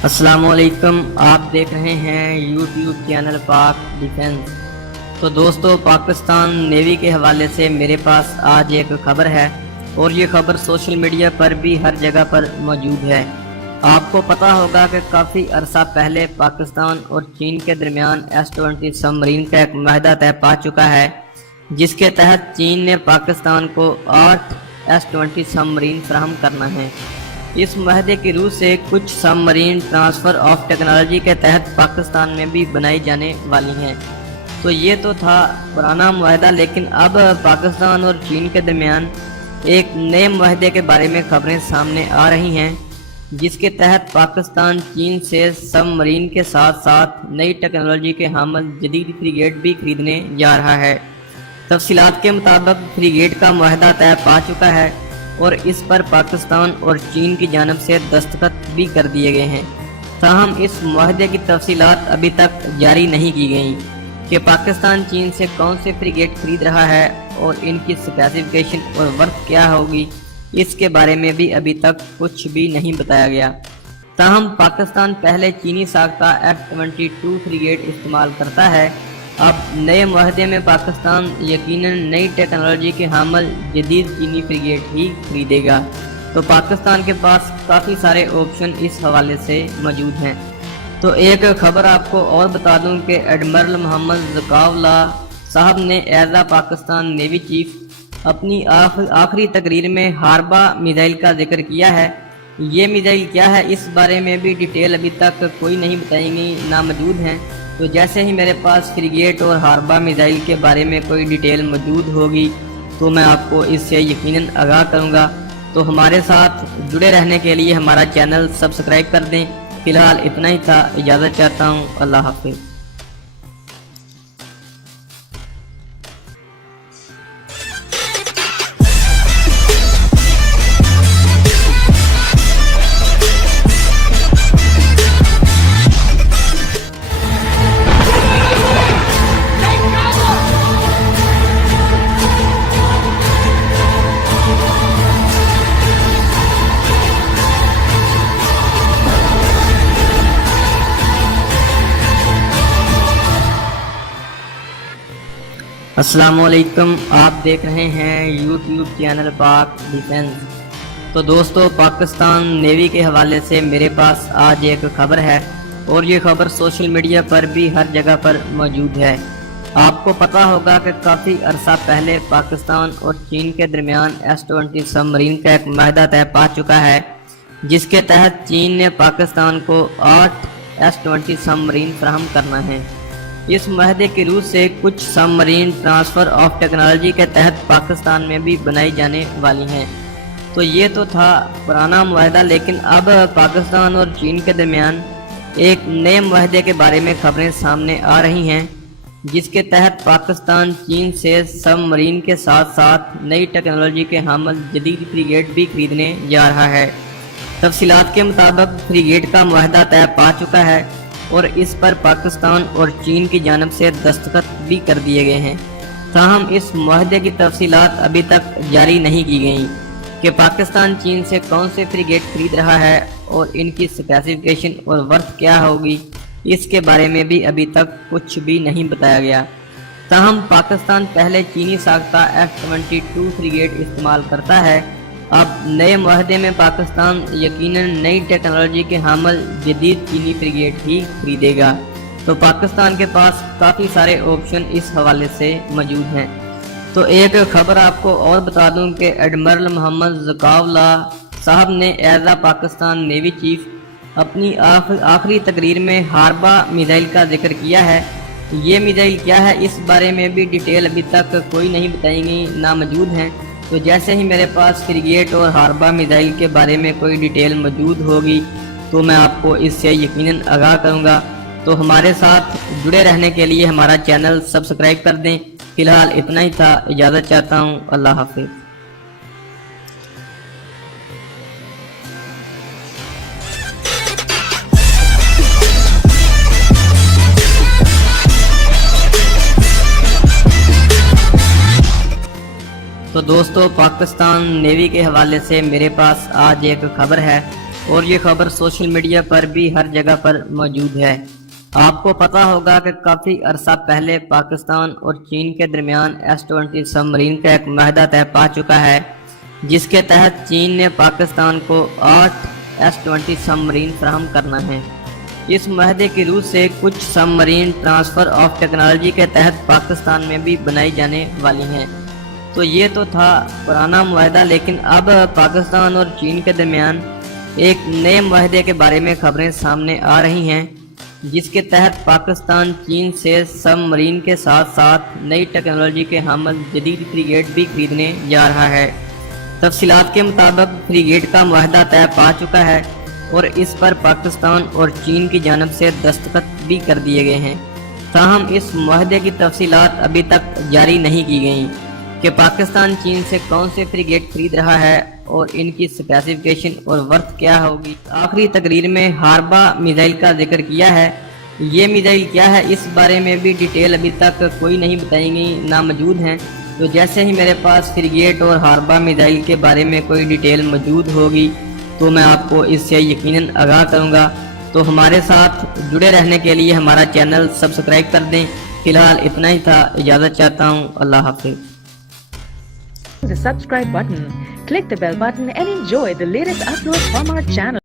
अस्सलाम वालेकुम। आप देख रहे हैं यूट्यूब चैनल पाक डिफेंस। तो दोस्तों, पाकिस्तान नेवी के हवाले से मेरे पास आज एक खबर है और ये खबर सोशल मीडिया पर भी हर जगह पर मौजूद है। आपको पता होगा कि काफ़ी अरसा पहले पाकिस्तान और चीन के दरमियान S-20 सबमरीन का एक माहिदा तय पा चुका है, जिसके तहत चीन ने पाकिस्तान को 8 S-20 सबमरीन फराहम करना है। इस माहदे की रूह से कुछ सबमरीन ट्रांसफ़र ऑफ टेक्नोलॉजी के तहत पाकिस्तान में भी बनाई जाने वाली हैं। तो ये तो था पुराना माहदा, लेकिन अब पाकिस्तान और चीन के दरमियान एक नए माहदे के बारे में खबरें सामने आ रही हैं, जिसके तहत पाकिस्तान चीन से सबमरीन के साथ साथ नई टेक्नोलॉजी के हामिल जदीद फ्रिगेट भी खरीदने जा रहा है। तफसीलात के मुताबिक फ्रिगेट का माहदा तय पा चुका है और इस पर पाकिस्तान और चीन की जानब से दस्तखत भी कर दिए गए हैं। ताहम इस माहदे की तफसीलात अभी तक जारी नहीं की गई कि पाकिस्तान चीन से कौन से फ्रिगेट खरीद रहा है और इनकी स्पेसिफिकेशन और वर्थ क्या होगी, इसके बारे में भी अभी तक कुछ भी नहीं बताया गया। ताहम पाकिस्तान पहले चीनी साख्ता F-22 फ्रिगेट इस्तेमाल करता है। अब नए माहदे में पाकिस्तान यकीनन नई टेक्नोलॉजी के हामिल जदीद चीनी फ्रिगेट ही खरीदेगा। तो पाकिस्तान के पास काफ़ी सारे ऑप्शन इस हवाले से मौजूद हैं। तो एक खबर आपको और बता दूं कि एडमिरल मोहम्मद ज़काउल्ला साहब ने एज आ पाकिस्तान नेवी चीफ अपनी आखिरी तकरीर में हारबा मिसाइल का जिक्र किया है। ये मिसाइल क्या है, इस बारे में भी डिटेल अभी तक कोई नहीं बताई गई, ना मौजूद हैं। तो जैसे ही मेरे पास फ्रिगेट और हारबा मिसाइल के बारे में कोई डिटेल मौजूद होगी तो मैं आपको इससे यकीनन आगाह करूंगा। तो हमारे साथ जुड़े रहने के लिए हमारा चैनल सब्सक्राइब कर दें। फिलहाल इतना ही था, इजाज़त चाहता हूँ। अल्लाह हाफिज़। अस्सलाम वालेकुम। आप देख रहे हैं यूट्यूब चैनल पाक डिफेंस। तो दोस्तों, पाकिस्तान नेवी के हवाले से मेरे पास आज एक खबर है और ये खबर सोशल मीडिया पर भी हर जगह पर मौजूद है। आपको पता होगा कि काफ़ी अरसा पहले पाकिस्तान और चीन के दरमियान S-20 सबमरीन का एक माहदा तय पा चुका है, जिसके तहत चीन ने पाकिस्तान को 8 S-20 सबमरीन फराहम करना है। इस माहदे की रूह से कुछ सबमरीन ट्रांसफ़र ऑफ टेक्नोलॉजी के तहत पाकिस्तान में भी बनाई जाने वाली हैं। तो ये तो था पुराना माहदा, लेकिन अब पाकिस्तान और चीन के दरमियान एक नए माहदे के बारे में खबरें सामने आ रही हैं, जिसके तहत पाकिस्तान चीन से सबमरीन के साथ साथ नई टेक्नोलॉजी के हामिल जदीद फ्रिगेट भी खरीदने जा रहा है। तफसीलात के मुताबिक फ्रिगेट का माहदा तय पा चुका है और इस पर पाकिस्तान और चीन की जानब से दस्तखत भी कर दिए गए हैं। ताहम इस माहदे की तफसीलात अभी तक जारी नहीं की गई कि पाकिस्तान चीन से कौन से फ्रिगेट खरीद रहा है और इनकी स्पेसिफिकेशन और वर्थ क्या होगी, इसके बारे में भी अभी तक कुछ भी नहीं बताया गया। ताहम पाकिस्तान पहले चीनी साख्ता F-22 फ्रिगेट इस्तेमाल करता है। अब नए माहदे में पाकिस्तान यकीनन नई टेक्नोलॉजी के हामिल जदीद चीनी फ्रिगेट ही खरीदेगा। तो पाकिस्तान के पास काफ़ी सारे ऑप्शन इस हवाले से मौजूद हैं। तो एक खबर आपको और बता दूं कि एडमिरल मोहम्मद ज़काउल्ला साहब ने एज आ पाकिस्तान नेवी चीफ अपनी आखिरी तकरीर में हारबा मिसाइल का जिक्र किया है। ये मिसाइल क्या है, इस बारे में भी डिटेल अभी तक कोई नहीं बताई गई, ना मौजूद हैं। तो जैसे ही मेरे पास फ्रिगेट और हारबा मिसाइल के बारे में कोई डिटेल मौजूद होगी तो मैं आपको इससे यकीनन आगाह करूंगा। तो हमारे साथ जुड़े रहने के लिए हमारा चैनल सब्सक्राइब कर दें। फिलहाल इतना ही था, इजाज़त चाहता हूँ। अल्लाह हाफिज़। तो दोस्तों, पाकिस्तान नेवी के हवाले से मेरे पास आज एक खबर है اور یہ خبر سوشل میڈیا پر بھی ہر جگہ پر موجود ہے۔ آپ کو پتا ہوگا کہ کافی عرصہ پہلے پاکستان اور چین کے درمیان S-20 سب مرین کا ایک معاہدہ طے پا چکا ہے، جس کے تحت چین نے پاکستان کو 8 S-20 سب مرین فراہم کرنا ہے۔ اس معاہدے کی روح سے کچھ سب مرین ٹرانسفر آف ٹیکنالوجی کے تحت پاکستان میں بھی بنائی جانے والی ہیں۔ تو یہ تو تھا پرانا معاہدہ، لیکن اب پاکستان اور چین کے درمیان ایک نئے معاہدے کے بارے میں خبریں سامنے آ رہی ہیں، جس کے تحت پاکستان چین سے سب مرین کے ساتھ ساتھ نئی ٹیکنالوجی کے حامل جدید فریگیٹ بھی خریدنے جا رہا ہے۔ تفصیلات کے مطابق فریگیٹ کا معاہدہ طے پا چکا ہے اور اس پر پاکستان اور چین کی جانب سے دستخط بھی کر دیے گئے ہیں۔ تاہم اس معاہدے کی تفصیلات ابھی تک جاری نہیں کی گئیں کہ پاکستان چین سے کون سے فریگیٹ خرید رہا ہے اور ان کی اسپیسیفکیشن اور ورتھ کیا ہوگی۔ آخری تقریر میں ہاربا میزائل کا ذکر کیا ہے۔ یہ میزائل کیا ہے، اس بارے میں بھی ڈیٹیل ابھی تک کوئی نہیں بتائی گئی، ناموجود ہیں۔ تو جیسے ہی میرے پاس فریگیٹ اور ہاربا میزائل کے بارے میں کوئی ڈیٹیل موجود ہوگی تو میں آپ کو اس سے یقیناً آگاہ کروں گا۔ تو ہمارے ساتھ جڑے رہنے کے لیے ہمارا چینل سبسکرائب کر دیں۔ فی الحال اتنا ہی تھا، اجازت چاہتا ہوں، اللہ حافظ۔ The subscribe button, click the bell button and enjoy the latest uploads from our channel.